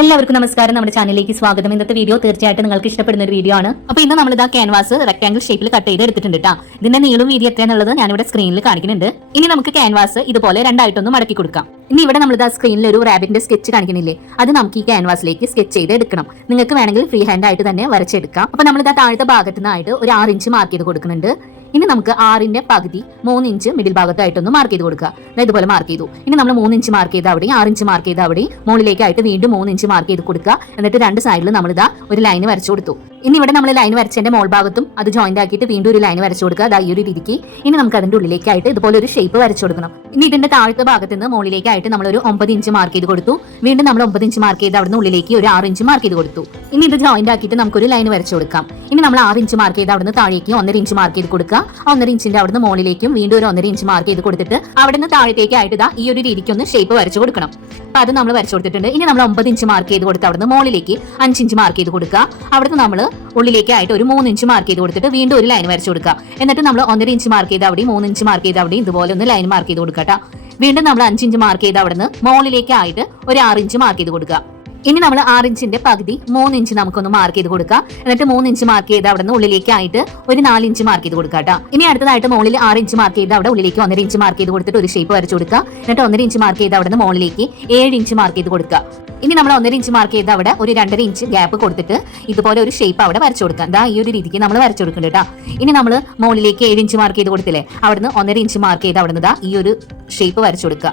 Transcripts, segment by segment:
എല്ലാവർക്കും നമസ്കാരം. നമ്മുടെ ചാനലിലേക്ക് സ്വാഗതം. ഇന്നത്തെ വീഡിയോ തീർച്ചയായിട്ടും നിങ്ങൾക്ക് ഇഷ്ടപ്പെടുന്ന ഒരു വീഡിയോ ആണ്. അപ്പൊ ഇന്ന് നമ്മൾ ഇതാ ക്യാൻവാസ് റെക്ടാംഗിൾ ഷേപ്പിൽ കട്ട് ചെയ്ത് എടുത്തിട്ടുണ്ട് കേട്ടോ ഇതിന്റെ നീളും വീതി എത്രയാന്നുള്ളത് ഞാനിവിടെ സ്ക്രീനിൽ കാണിക്കുന്നുണ്ട്. ഇനി നമുക്ക് ക്യാൻവാസ് ഇതുപോലെ രണ്ടായിട്ടൊന്ന് മടക്കി കൊടുക്കാം. ഇനി ഇവിടെ നമ്മൾ ഇതാ സ്ക്രീനിൽ ഒരു റാബിന്റെ സ്കെച്ച് കാണിക്കുന്നില്ലേ? അത് നമുക്ക് ഈ ക്യാൻവാസിലേക്ക് സ്കെച്ച് ചെയ്ത് എടുക്കണം. നിങ്ങൾക്ക് വേണമെങ്കിൽ ഫ്രീ ഹാൻഡ് ആയിട്ട് തന്നെ വരച്ചെടുക്കാം. അപ്പൊ നമ്മൾ ഇതാ താഴത്തെ ഭാഗത്തു നിന്നായിട്ട് ഒരു ആറ് ഇഞ്ച് മാർക്ക് ചെയ്ത് കൊടുക്കുന്നുണ്ട്. ഇനി നമുക്ക് ആറിന്റെ പകുതി മൂന്ന് ഇഞ്ച് മിഡിൽ ഭാഗത്തായിട്ടൊന്ന് മാർക്ക് ചെയ്ത് കൊടുക്കുക. ഇതുപോലെ മാർക്ക് ചെയ്തു. ഇനി നമ്മൾ മൂന്ന് ഇഞ്ച് മാർക്ക് ചെയ്ത അവിടെയും ആറ് ഇഞ്ച് മാർക്ക് ചെയ്ത അവിടെയും മുകളിലേക്കായിട്ട് വീണ്ടും മൂന്ന് ഇഞ്ച് മാർക്ക് ചെയ്ത് കൊടുക്കുക. എന്നിട്ട് രണ്ട് സൈഡിൽ നമ്മൾ ഇതാ ഒരു ലൈൻ വരച്ചു കൊടുത്തു. ഇനി ഇവിടെ നമ്മൾ ലൈൻ വരച്ചതിന്റെ മോൾ ഭാഗത്തും അത് ജോയിന്റ് ആക്കിയിട്ട് വീണ്ടും ഒരു ലൈൻ വരച്ചു കൊടുക്കുക. ദാ ഈ ഒരു രീതിക്ക്. ഇനി നമുക്ക് അതിന്റെ ഉള്ളിലേക്കായിട്ട് ഇതുപോലെ ഒരു ഷേപ്പ് വരച്ചു കൊടുക്കണം. ഇനി ഇതിന്റെ താഴത്തെ ഭാഗത്ത് നിന്ന് മുകളിലേക്കായിട്ട് നമ്മൾ ഒരു ഒമ്പത് ഇഞ്ച് മാർക്ക് ചെയ്ത് കൊടുത്തു. വീണ്ടും നമ്മൾ ഒമ്പത് ഇഞ്ച് മാർക്ക് ചെയ്ത് അവിടുന്ന് ഉള്ളിലേക്ക് ഒരു ആറ് ഇഞ്ച് മാർക്ക് ചെയ്ത് കൊടുത്തു. ഇനി ഇത് ജോയിന്റ് ആക്കിയിട്ട് നമുക്കൊരു ലൈൻ വരച്ചു കൊടുക്കാം. ഇനി നമ്മൾ ആറ് ഇഞ്ച് മാർക്ക് ചെയ്ത് അവിടുന്ന് താഴേക്ക് ഒന്നര ഇഞ്ച് മാർക്ക് ചെയ്ത് കൊടുക്കുക. ഒന്നര ഇഞ്ചിന്റെ അവിടുന്ന് മുകളിലേക്കും വീണ്ടും ഒരു ഒന്നര ഇഞ്ച് മാർക്ക് ചെയ്ത് കൊടുത്തിട്ട് അവിടുന്ന് താഴത്തേക്കായിട്ട് ഇതാ ഈ ഒരു രീതിക്ക് ഒന്ന് ഷേപ്പ് വരച്ചു കൊടുക്കണം. അപ്പൊ അത് നമ്മൾ വരച്ചു കൊടുത്തിട്ടുണ്ട്. ഇനി നമ്മൾ ഒമ്പത് ഇഞ്ച് മാർക്ക് ചെയ്ത് കൊടുത്ത് അവിടുന്ന് മുകളിലേക്ക് അഞ്ച് ഇഞ്ച് മാർക്ക് ചെയ്ത് കൊടുക്കുക. അവിടുന്ന് നമ്മൾ ഉള്ളിലേക്കായിട്ട് ഒരു മൂന്ന് ഇഞ്ച് മാർക്ക് ചെയ്ത് കൊടുത്തിട്ട് വീണ്ടും ഒരു ലൈൻ വരച്ചു കൊടുക്കുക എന്നിട്ട് നമ്മൾ ഒന്നര ഇഞ്ച് മാർക്ക് ചെയ്ത് അവിടെ മൂന്ന് ഇഞ്ച് മാർക്ക് ചെയ്ത് അവിടെ ഇതുപോലെ ഒന്ന് ലൈൻ മാർക്ക് ചെയ്ത് കൊടുക്കുക ട്ടാ. വീണ്ടും നമ്മൾ അഞ്ച് ഇഞ്ച് മാർക്ക് ചെയ്ത് അവിടുന്ന് മുകളിലേക്കായിട്ട് ഒരു ആറ് ഇഞ്ച് മാർക്ക് ചെയ്ത് കൊടുക്കുക ഇനി നമ്മൾ ആറ് ഇഞ്ചിന്റെ പകുതി മൂന്ന് ഇഞ്ച് നമുക്കൊന്ന് മാർക്ക് ചെയ്ത് കൊടുക്കാം എന്നിട്ട് മൂന്ന് ഇഞ്ച് മാർക്ക് ചെയ്ത് അവിടെ നിന്ന് ഉള്ളിലേക്കായിട്ട് ഒരു നാല് ഇഞ്ച് മാർക്ക് ചെയ്ത് കൊടുക്കുക കേട്ടോ ഇനി അടുത്തതായിട്ട് മുകളിൽ ആറ് ഇഞ്ച് മാർക്ക് ചെയ്ത് അവിടെ ഉള്ളിലേക്ക് ഒന്നര ഇഞ്ച് മാർക്ക് ചെയ്ത് കൊടുത്തിട്ട് ഒരു ഷേപ്പ് വരച്ചു കൊടുക്കുക എന്നിട്ട് ഒന്നര ഇഞ്ച് മാർക്ക് ചെയ്ത് അവിടെ നിന്ന് മുകളിലേക്ക് ഏഴ് ഇഞ്ച് മാർക്ക് ചെയ്ത് കൊടുക്കുക ഇനി നമ്മൾ ഒന്നര ഇഞ്ച് മാർക്ക് ചെയ്ത് അവിടെ ഒരു രണ്ടര ഇഞ്ച് ഗ്യാപ്പ് കൊടുത്തിട്ട് ഇതുപോലെ ഒരു ഷേപ്പ് അവിടെ വരച്ചു കൊടുക്കാം. ദാ ഈ ഒരു രീതിക്ക് നമ്മൾ വരച്ചു കൊടുക്കുന്നുണ്ട് കേട്ടോ. ഇനി നമ്മൾ മുകളിലേക്ക് ഏഴ് ഇഞ്ച് മാർക്ക് ചെയ്ത് കൊടുത്തില്ലേ? അവിടുന്ന് ഒന്നര ഇഞ്ച് മാർക്ക് ചെയ്ത് അവിടുന്ന് ദാ ഈ ഒരു ഷേപ്പ് വരച്ചു കൊടുക്കുക.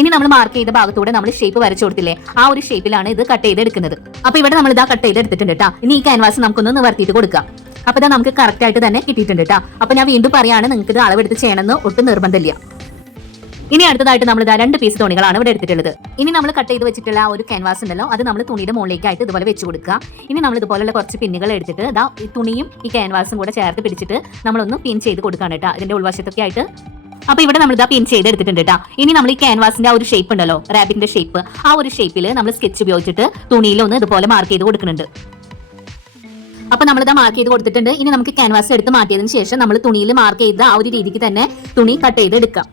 ഇനി നമ്മൾ മാർക്ക് ചെയ്ത ഭാഗത്തൂടെ നമ്മൾ ഷേപ്പ് വരച്ചു കൊടുത്തില്ലേ? ആ ഒരു ഷേപ്പിലാണ് ഇത് കട്ട് ചെയ്തെടുക്കുന്നത്. അപ്പൊ ഇവിടെ നമ്മൾ ഇതാ കട്ട് ചെയ്തെടുത്തിട്ടുണ്ട് കേട്ടോ. ഇനി ഈ ക്യാൻവാസ് നമുക്കൊന്ന് നിവർത്തിയിട്ട് കൊടുക്കാം അപ്പൊ ഇതാ നമുക്ക് കറക്റ്റ് ആയിട്ട് തന്നെ കിട്ടിയിട്ടുണ്ട് കേട്ടോ. അപ്പൊ ഞാൻ വീണ്ടും പറയാണ് നിങ്ങൾക്ക് ഇത് അളവെടുത്ത് ചെയ്യണമെന്ന് ഒട്ടും നിർബന്ധമില്ല. ഇനി അടുത്തതായിട്ട് നമ്മൾ ഇതാ രണ്ട് പീസ് തുണികളാണ് ഇവിടെ എടുത്തിട്ടുള്ളത്. ഇനി നമ്മൾ കട്ട് ചെയ്ത് വെച്ചിട്ടുള്ള ആ ഒരു ക്യാൻവാസ് ഉണ്ടല്ലോ അത് നമ്മൾ തുണിയുടെ മുകളിലേക്കായിട്ട് ഇതുപോലെ വെച്ച് കൊടുക്കുക. ഇനി നമ്മൾ ഇതുപോലുള്ള കുറച്ച് പിന്നുകൾ എടുത്തിട്ട് ഇതാ ഈ തുണിയും ഈ ക്യാൻവാസും കൂടെ ചേർത്ത് പിടിച്ചിട്ട് നമ്മളൊന്ന് പിൻ ചെയ്ത് കൊടുക്കാണ് കേട്ടോ അതിന്റെ ഉൾവശത്തൊക്കെ ആയിട്ട്. അപ്പൊ ഇവിടെ നമ്മൾ ഇതാ പിൻ ചെയ്ത് എടുത്തിട്ടുണ്ട് കേട്ടോ. ഇനി നമ്മൾ ഈ ക്യാൻവാസിന്റെ ആ ഒരു ഷേപ്പ് ഉണ്ടല്ലോ റാബിന്റെ ഷേപ്പ് ആ ഒരു ഷേപ്പിൽ നമ്മൾ സ്കെച്ച് ഉപയോഗിച്ചിട്ട് തുണിയിലൊന്ന് ഇതുപോലെ മാർക്ക് ചെയ്ത് കൊടുക്കുന്നുണ്ട്. അപ്പൊ നമ്മളിതാ മാർക്ക് ചെയ്ത് കൊടുത്തിട്ടുണ്ട്. ഇനി നമുക്ക് ക്യാൻവാസ് എടുത്ത് മാറ്റിയതിന് ശേഷം നമ്മൾ തുണിയിൽ മാർക്ക് ചെയ്ത ആ ഒരു രീതിക്ക് തന്നെ തുണി കട്ട് ചെയ്ത് എടുക്കാം.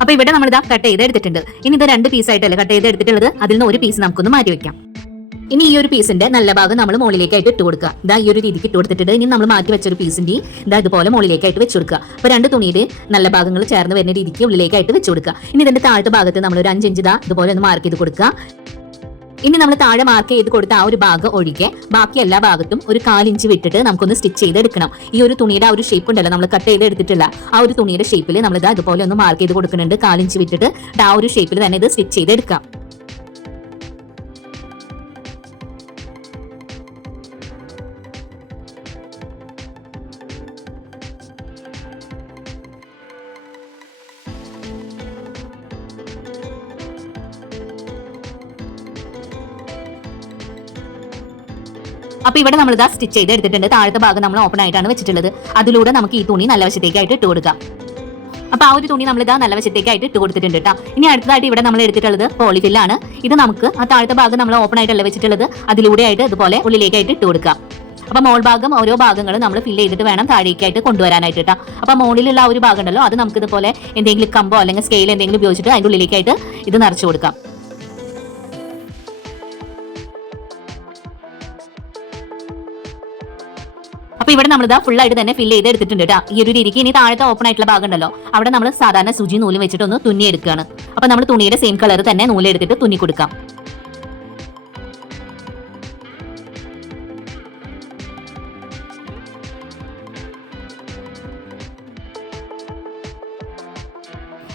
അപ്പൊ ഇവിടെ നമ്മൾ ഇതാ കട്ട് ചെയ്ത് എടുത്തിട്ടുണ്ട്. ഇനി ഇത് രണ്ട് പീസ് ആയിട്ടല്ലേ കട്ട് ചെയ്ത് എടുത്തിട്ടുള്ളത്? അതിൽ നിന്ന് ഒരു പീസ് നമുക്കൊന്ന് മാറ്റി വെക്കാം. ഇനി ഈ ഒരു പീസിന്റെ നല്ല ഭാഗം നമ്മൾ മുകളിലേക്കായിട്ട് ഇട്ട് കൊടുക്കുക. ഇതാ ഈ ഒരു രീതിക്ക് ഇട്ട് കൊടുത്തിട്ടുണ്ട്. ഇനി നമ്മൾ മാറ്റി വെച്ച ഒരു പീസിന്റെ ഇതാ ഇതുപോലെ മുകളിലേക്കായിട്ട് വെച്ച് കൊടുക്കുക. അപ്പൊ രണ്ട് തുണിയുടെ നല്ല ഭാഗങ്ങൾ ചേർന്ന് വരുന്ന രീതിക്ക് ഉള്ളിലേക്കായിട്ട് വെച്ച് കൊടുക്കുക. ഇനി ഇതിന്റെ താഴത്തെ ഭാഗത്ത് നമ്മൾ ഒരു അഞ്ചിഞ്ച് ഇതാ ഇതുപോലെ ഒന്ന് മാർക്ക് ചെയ്ത് കൊടുക്കുക. ഇനി നമ്മൾ താഴെ മാർക്ക് ചെയ്ത് കൊടുത്ത ആ ഒരു ഭാഗം ഒഴികെ ബാക്കി എല്ലാ ഭാഗത്തും ഒരു കാലിഞ്ച് വിട്ടിട്ട് നമുക്കൊന്ന് സ്റ്റിച്ച് ചെയ്തെടുക്കണം. ഈ ഒരു തുണിയുടെ ആ ഒരു ഷേപ്പ് ഉണ്ടല്ലോ നമ്മൾ കട്ട് ചെയ്ത് എടുത്തിട്ടില്ല ആ ഒരു തുണിയുടെ ഷേപ്പിൽ നമ്മൾ ഇതാ ഇതുപോലെ ഒന്ന് മാർക്ക് ചെയ്ത് കൊടുക്കുന്നുണ്ട്. കാലിഞ്ച് വിട്ടിട്ട് ആ ഒരു ഷേപ്പിൽ തന്നെ ഇത് സ്റ്റിച്ച് ചെയ്തെടുക്കാം. അപ്പൊ ഇവിടെ നമ്മൾ ഇതാ സ്റ്റിച്ച് ചെയ്ത് എടുത്തിട്ടുണ്ട്. താഴത്തെ ഭാഗം നമ്മൾ ഓപ്പൺ ആയിട്ടാണ് വെച്ചിട്ടുള്ളത്. അതിലൂടെ നമുക്ക് ഈ തുണി നല്ല വശത്തേക്കായിട്ട് ഇട്ട് കൊടുക്കാം. അപ്പൊ ആ ഒരു തുണി നമ്മൾ ഇതാ നല്ല വശത്തേക്കായിട്ട് ഇട്ട് കൊടുത്തിട്ടുണ്ട് കേട്ടോ ഇനി അടുത്തതായിട്ട് ഇവിടെ നമ്മൾ എടുത്തിട്ടുള്ളത് പോളിഫില്ലാണ് ഇത് നമുക്ക് ആ താഴത്തെ ഭാഗം നമ്മൾ ഓപ്പൺ ആയിട്ടല്ല വെച്ചിട്ടുള്ളത്? അതിലൂടെ ആയിട്ട് ഇതുപോലെ ഉള്ളിലേക്കായിട്ട് ഇട്ട് കൊടുക്കാം. അപ്പൊ മോൾ ഭാഗം ഓരോ ഭാഗങ്ങളും നമ്മൾ ഫില്ല് ചെയ്തിട്ട് വേണം താഴേക്കായിട്ട് കൊണ്ടുവരാനായിട്ട് കേട്ടോ അപ്പൊ മോളിലുള്ള ആ ഒരു ഭാഗം ഉണ്ടല്ലോ അത് നമുക്ക് ഇതുപോലെ എന്തെങ്കിലും കമ്പോ അല്ലെങ്കിൽ സ്കെയിൽ എന്തെങ്കിലും ഉപയോഗിച്ചിട്ട് അതിന്റെ ഉള്ളിലേക്കായിട്ട് ഇത് നിറച്ചു കൊടുക്കാം. അപ്പൊ ഇവിടെ നമ്മൾ ഫുൾ ആയിട്ട് തന്നെ ഫില്ല് ചെയ്ത് എടുത്തിട്ടുണ്ട് കേട്ടോ ഈ ഒരു രീതിക്ക് ഇനി താഴത്തെ ഓപ്പൺ ആയിട്ടുള്ള ഭാഗം ഉണ്ടല്ലോ അവിടെ നമ്മൾ സാധാരണ സുജി നൂൽ വെച്ചിട്ട് ഒന്ന് തുന്നി എടുക്കുകയാണ് അപ്പൊ നമ്മൾ തുണിയുടെ സെയിം കളർ തന്നെ നൂൽ എടുത്തിട്ട് തുന്നി കൊടുക്കാം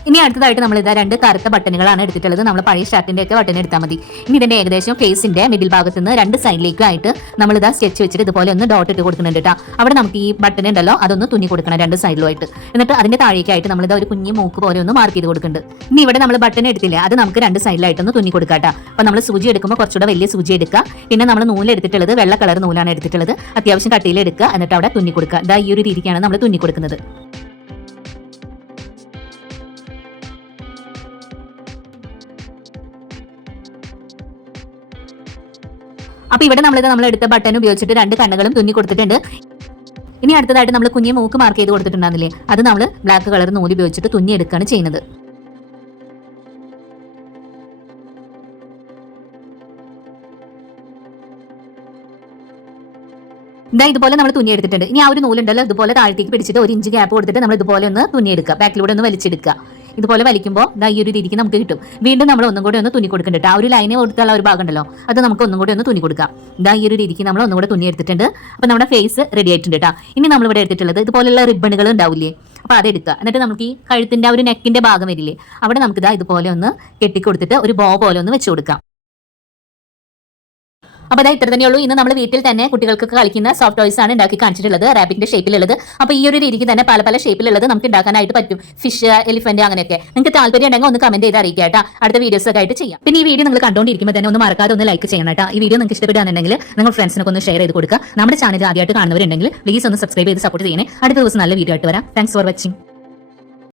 ഇനി അടുത്തതായിട്ട് നമ്മൾ ഇതാ രണ്ട് കറുത്ത ബട്ടണുകളാണ് എടുത്തിട്ടുള്ളത്. നമ്മൾ പഴയ ഷർട്ടിന്റെ ഒക്കെ ബട്ടൺ എടുത്താൽ മതി. ഇനി ഇതിന്റെ ഏകദേശം ഫേസിന്റെ മിഡിൽ ഭാഗത്ത് നിന്ന് രണ്ട് സൈഡിലേക്കായിട്ട് നമ്മൾ ഇതാ സ്റ്റെച്ച് വെച്ചിട്ട് ഇതുപോലെ ഒന്ന് ഡോട്ട് ഇട്ട് കൊടുക്കുന്നുണ്ട് കേട്ടോ അവിടെ നമുക്ക് ഈ ബട്ടൺ ഉണ്ടല്ലോ അതൊന്ന് തുന്നി കൊടുക്കണം രണ്ട് സൈഡിലുമായിട്ട് എന്നിട്ട് അതിന്റെ താഴേക്കായിട്ട് നമ്മൾ ഇതാ ഒരു കുഞ്ഞു മൂക്ക് പോലെ ഒന്ന് മാർക്ക് ചെയ്ത് കൊടുക്കുന്നുണ്ട്. ഇനി ഇവിടെ നമ്മൾ ബട്ടൺ എടുത്തില്ലേ അത് നമുക്ക് രണ്ട് സൈഡിലായിട്ടൊന്ന് തുന്നി കൊടുക്കാം കേട്ടോ അപ്പൊ നമ്മൾ സൂചി എടുക്കുമ്പോൾ കുറച്ചുകൂടെ വലിയ സൂചി എടുക്കുക. പിന്നെ നമ്മൾ നൂൽ എടുത്തിട്ടുള്ളത് വെള്ള കളർ നൂലാണ് എടുത്തിട്ടുള്ളത്. അത്യാവശ്യം കട്ടിയിൽ എടുക്കുക എന്നിട്ട് അവിടെ തുന്നി കൊടുക്കുക. ഇതാ ഈ ഒരു രീതിക്കാണ് നമ്മൾ തുന്നി കൊടുക്കുന്നത്. അപ്പൊ ഇവിടെ നമ്മളിത് നമ്മൾ എടുത്ത ബട്ടൺ ഉപയോഗിച്ചിട്ട് രണ്ട് കണ്ണുകളും തുന്നി കൊടുത്തിട്ടുണ്ട്. ഇനി അടുത്തതായിട്ട് നമ്മൾ കുഞ്ഞെ മൂക്ക് മാർക്ക് ചെയ്ത് കൊടുത്തിട്ടുണ്ടായിരുന്നില്ലേ? അത് നമ്മൾ ബ്ലാക്ക് കളർ നൂൽ ഉപയോഗിച്ചിട്ട് തുന്നി എടുക്കുകയാണ് ചെയ്യുന്നത്. ഇതാ ഇതുപോലെ നമ്മൾ തുന്നി എടുത്തിട്ടുണ്ട്. ഇനി ആ ഒരു നൂലുണ്ടല്ലോ ഇതുപോലെ താഴത്തേക്ക് പിടിച്ചിട്ട് ഒരു ഇഞ്ച് ഗ്യാപ്പ് കൊടുത്തിട്ട് നമ്മൾ ഇതുപോലെ ഒന്ന് തുന്നിയെടുക്കുക ബാക്കിലൂടെ ഒന്ന് വലിച്ചെടുക്കുക. ഇതുപോലെ വലിക്കുമ്പോൾ ദാ ഈ ഒരു രീതിക്ക് നമുക്ക് കിട്ടും. വീണ്ടും നമ്മൾ ഒന്നും കൂടി ഒന്ന് തുണി കൊടുക്കുന്നുണ്ട് ആ ഒരു ലൈന് കൊടുത്തുള്ള ഒരു ഭാഗം ഉണ്ടല്ലോ അത് നമുക്ക് ഒന്നും കൂടി ഒന്ന് തുണി കൊടുക്കാം. ദാ ഈ ഒരു രീതിക്ക് നമ്മൾ ഒന്നും കൂടെ തുണി എടുത്തിട്ടുണ്ട്. അപ്പോൾ നമ്മുടെ ഫേസ് റെഡി ആയിട്ടുണ്ട് കേട്ടോ ഇനി നമ്മൾ ഇവിടെ എടുത്തിട്ടുള്ളത് ഇതുപോലുള്ള റിബണുകൾ ഉണ്ടാവില്ലേ? അപ്പോൾ അത് എടുക്കുക. എന്നിട്ട് നമുക്ക് ഈ കഴുത്തിന്റെ ആ ഒരു നെക്കിന്റെ ഭാഗം വരില്ലേ? അവിടെ നമുക്ക് ഇതാ ഇതുപോലെ ഒന്ന് കെട്ടിക്കൊടുത്തിട്ട് ഒരു ബോ പോലെ ഒന്ന് വെച്ച് കൊടുക്കാം. അപ്പോൾ അതാ ഇത്ര തന്നെയുള്ളൂ. ഇന്ന് നമ്മൾ വീട്ടിൽ തന്നെ കുട്ടികൾക്കൊക്കെ കളിക്കുന്ന സോഫ്റ്റ് ടോയ്സ് ആണ് ഉണ്ടാക്കി കാണിച്ചിട്ടുള്ളത്. റാബിറ്റിന്റെ ഷേപ്പിലുള്ളത് അപ്പോൾ ഈ ഒരു രീതിക്ക് തന്നെ പല പല ഷേപ്പിലുള്ളത് നമുക്ക് ഉണ്ടാക്കാനായിട്ട് പറ്റും. ഫിഷ് എലിഫന്റ് അങ്ങനെയൊക്കെ. നിങ്ങൾക്ക് താല്പര്യം ഉണ്ടെങ്കിൽ ഒന്ന് കമന്റ് ചെയ്ത് അറിയിക്കുക കേട്ടോ. അടുത്ത വീഡിയോസ് ഒക്കെ ആയിട്ട് ചെയ്യാം. പിന്നെ ഈ വീഡിയോ നിങ്ങൾ കണ്ടുകൊണ്ടിരിക്കുമ്പോൾ തന്നെ ഒന്ന് മറക്കാതെ ഒന്ന് ലൈക്ക് ചെയ്യണം കേട്ടോ. ഈ വീഡിയോ നിങ്ങൾക്ക് ഇഷ്ടപ്പെടുകയാണെന്നുണ്ടെങ്കിൽ നിങ്ങൾ ഫ്രണ്ട്സിനൊക്കെ ഒന്ന് ഷെയർ ചെയ്ത് കൊടുക്കുക. നമ്മുടെ ചാനൽ ആദ്യമായിട്ട് കാണുന്നവരുണ്ടെങ്കിൽ പ്ലീസ് ഒന്ന് സബ്സ്ക്രൈബ് ചെയ്ത് സപ്പോർട്ട് ചെയ്യണേ. അടുത്ത ദിവസം നല്ല വീഡിയോ ആയിട്ട് വരാം. Thanks for watching